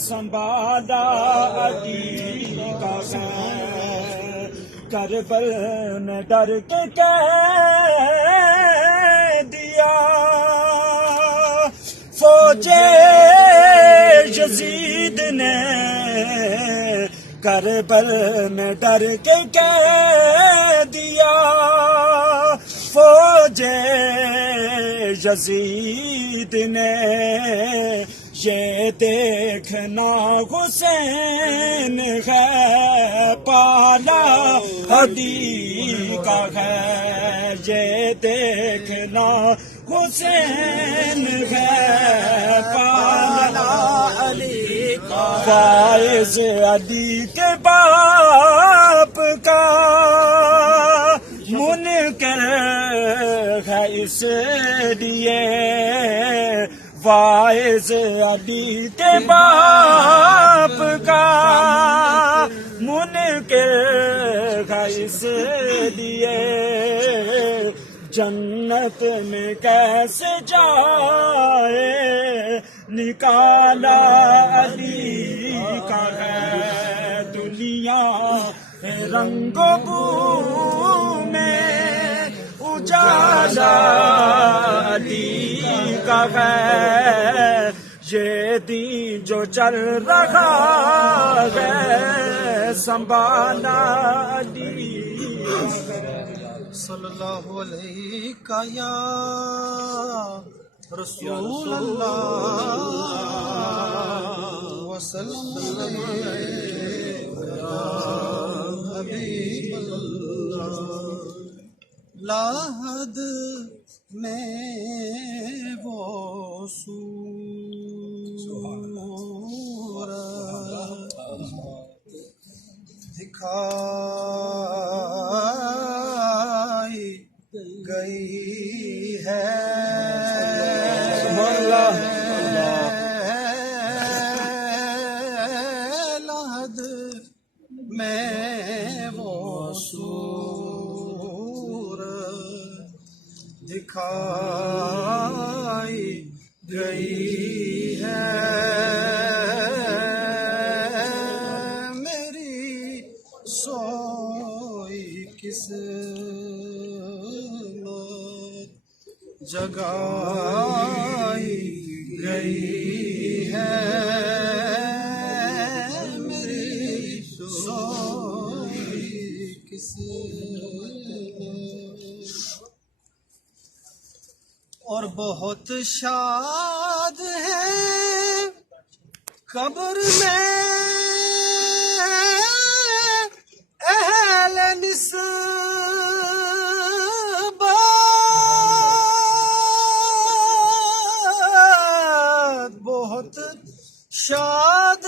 سنبھالا علی کا خیر، کربل میں ڈر کے کہہ دیا فوج یزید نے، کربل میں ڈر کے کہہ دیا فوج یزید نے، یہ دیکھنا حسین ہے پالا علی کا ہے، یہ دیکھنا حسین ہے پالا علی کا، فائز علی کے باپ کا منکر ہے اس لیے، فائز علی کے باپ کا منکر ہے اس لیے، جنت میں کیسے جائے نکالا علی کا ہے، دنیا رنگ و بو میں اجالا علی کا ہے، یہ دین جو چل رہا ہے سنبھالا علی صلی اللہ علیہ یا رسول اللہ وسلم یا حبیب اللہ، لاحد میں وہ صورت دکھائی گئی ہے، لاحد میں وہ صورت دکھائی گئی ہے، میری سوئی قسمت جگائی گئی ہے، میری سوئی قسمت، اور بہت شاد ہے قبر میں اہل نسبت، بہت شاد